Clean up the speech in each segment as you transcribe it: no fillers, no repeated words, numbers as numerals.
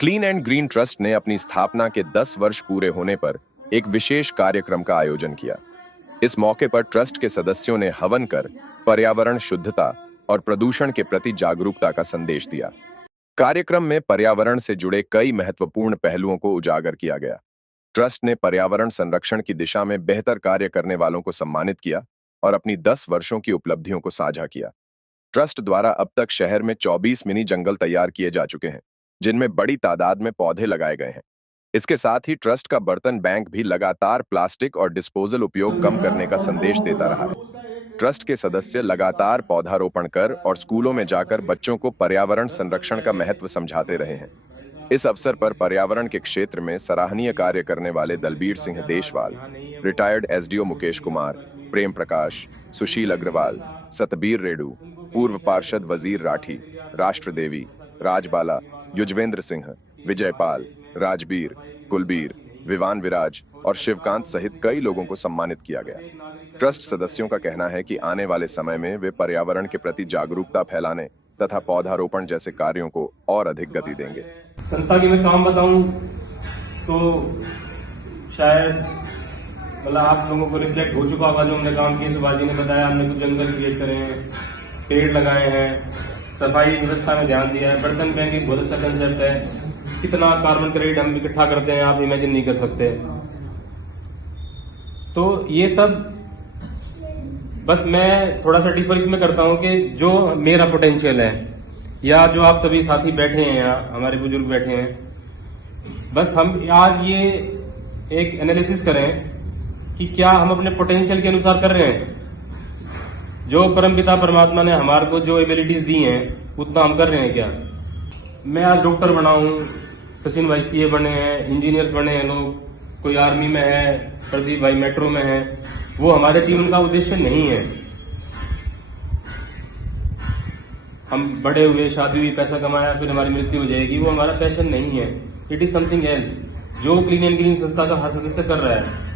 Clean and green trust ने अपनी स्थापना के 10 वर्ष पूरे होने पर एक विशेष कार्यक्रम का आयोजन किया। इस मौके पर ट्रस्ट के सदस्यों ने हवन कर पर्यावरण शुद्धता और प्रदूषण के प्रति जागरूकता का संदेश दिया। कार्यक्रम में पर्यावरण से जुड़े कई महत्वपूर्ण पहलुओं को उजागर किया गया। ट्रस्ट ने पर्यावरण संरक्षण की दिशा में बेहतर कार्य करने वालों को सम्मानित किया और अपनी 10 वर्षों की उपलब्धियों को साझा किया। ट्रस्ट द्वारा अब तक शहर में 24 मिनी जंगल तैयार किए जा चुके हैं, जिनमें बड़ी तादाद में पौधे लगाए गए हैं। इसके साथ ही ट्रस्ट का बर्तन बैंक भी लगातार प्लास्टिक और डिस्पोजल उपयोग कम करने का संदेश देता रहा है। ट्रस्ट के सदस्य लगातार पौधारोपण कर और स्कूलों में जाकर बच्चों को पर्यावरण संरक्षण का महत्व समझाते रहे हैं। इस अवसर पर पर्यावरण के क्षेत्र में सराहनीय कार्य करने वाले दलबीर सिंह देशवाल, रिटायर्ड एसडीओ मुकेश कुमार, प्रेम प्रकाश, सुशील अग्रवाल, सतबीर रेडू, पूर्व पार्षद वजीर राठी, राष्ट्र देवी, राजबाला, युजवेंद्र सिंह, विजयपाल, राजबीर, कुलबीर, विवान विराज और शिवकांत सहित कई लोगों को सम्मानित किया गया। ट्रस्ट सदस्यों का कहना है कि आने वाले समय में वे पर्यावरण के प्रति जागरूकता फैलाने तथा पौधारोपण जैसे कार्यों को और अधिक गति देंगे। संस्था की मैं काम बताऊं तो शायद मतलब आप लोगों को रिफ्लेक्ट हो चुका होगा जो हमने काम किया। सुभाष जी ने बताया, हमने कुछ जंगल क्रिएट करे हैं, पेड़ लगाए हैं, सफाई व्यवस्था में ध्यान दिया है। बर्तन बैंक एक बहुत अच्छा कंसेप्ट है। कितना कार्बन क्रेडिट हम इकट्ठा करते हैं आप इमेजिन नहीं कर सकते। तो ये सब बस मैं थोड़ा सा डिफर इसमें करता हूं कि जो मेरा पोटेंशियल है या जो आप सभी साथी बैठे हैं या हमारे बुजुर्ग बैठे हैं, बस हम आज ये एक एनालिसिस करें कि क्या हम अपने पोटेंशियल के अनुसार कर रहे हैं। जो परमपिता परमात्मा ने हमारे को जो एबिलिटीज दी हैं उतना हम कर रहे हैं क्या। मैं आज डॉक्टर बना हूं, सचिन भाई सीए बने हैं, इंजीनियर्स बने हैं लोग, कोई आर्मी में है, प्रदीप भाई मेट्रो में है। वो हमारे जीवन का उद्देश्य नहीं है। हम बड़े हुए, शादी हुई, पैसा कमाया, फिर हमारी मृत्यु हो जाएगी, वो हमारा पैशन नहीं है। It is something else. जो क्लीन एंड ग्रीन संस्था का हर सदस्य कर रहा है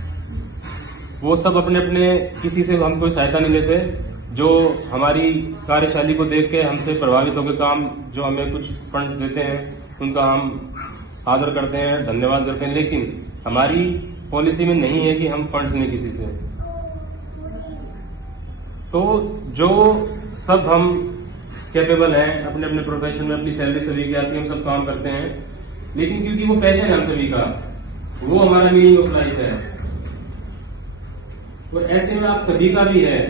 वो सब अपने अपने, किसी से हम कोई सहायता नहीं लेते। जो हमारी कार्यशैली को देख के हमसे प्रभावित होकर काम, जो हमें कुछ फंड देते हैं उनका हम आदर करते हैं, धन्यवाद करते हैं। लेकिन हमारी पॉलिसी में नहीं है कि हम फंड्स लें किसी से। तो जो सब हम कैपेबल हैं अपने अपने प्रोफेशन में, अपनी सैलरी सभी की आती है, हम सब काम करते हैं। लेकिन क्योंकि वो पैशन है हम सभी का, वो हमारा मीनिंग ऑफ लाइफ है। और ऐसे में आप सभी का भी है।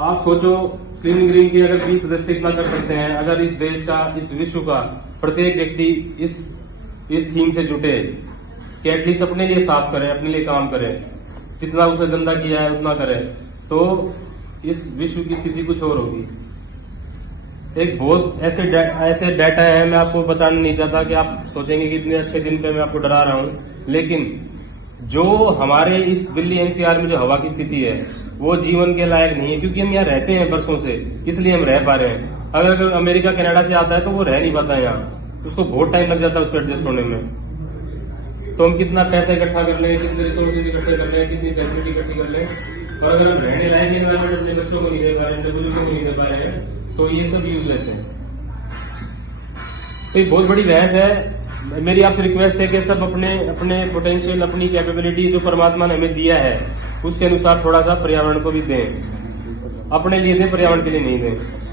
आप सोचो, क्लीन ग्रीन की अगर 20 सदस्य इतना कर सकते हैं, अगर इस देश का, इस विश्व का प्रत्येक व्यक्ति इस थीम से जुटे कि एटलीस्ट अपने लिए साफ करे, अपने लिए काम करे, जितना उसे गंदा किया है उतना करे, तो इस विश्व की स्थिति कुछ और होगी। एक बहुत ऐसे डाटा है, मैं आपको बताना नहीं चाहता कि आप सोचेंगे कि इतने अच्छे दिन पे मैं आपको डरा रहा हूं। लेकिन जो हमारे इस दिल्ली एनसीआर में जो हवा की स्थिति है वो जीवन के लायक नहीं है, क्योंकि हम यहाँ रहते हैं बरसों से, इसलिए हम रह पा रहे हैं। अगर अमेरिका कनाडा से आता है तो वो रह नहीं पाता है यहाँ, उसको बहुत टाइम लग जाता है उसको एडजस्ट होने में। तो हम कितना पैसा इकट्ठा कर लें, कितने रिसोर्सेज इकट्ठे कर लें, कितनी फैसिलिटी इकट्ठी कर लें, और अगर हम रहने लायक एनवायरमेंट अपने बच्चों को नहीं दे पा रहे हैं, अपने बुजुर्गों को नहीं दे पा रहे हैं, तो ये सब यूजलेस है। तो ये बहुत बड़ी बहस है। मेरी आपसे रिक्वेस्ट है कि सब अपने अपने पोटेंशियल, अपनी कैपेबिलिटी जो परमात्मा ने हमें दिया है उसके अनुसार थोड़ा सा पर्यावरण को भी दें। अपने लिए दें, पर्यावरण के लिए नहीं दें।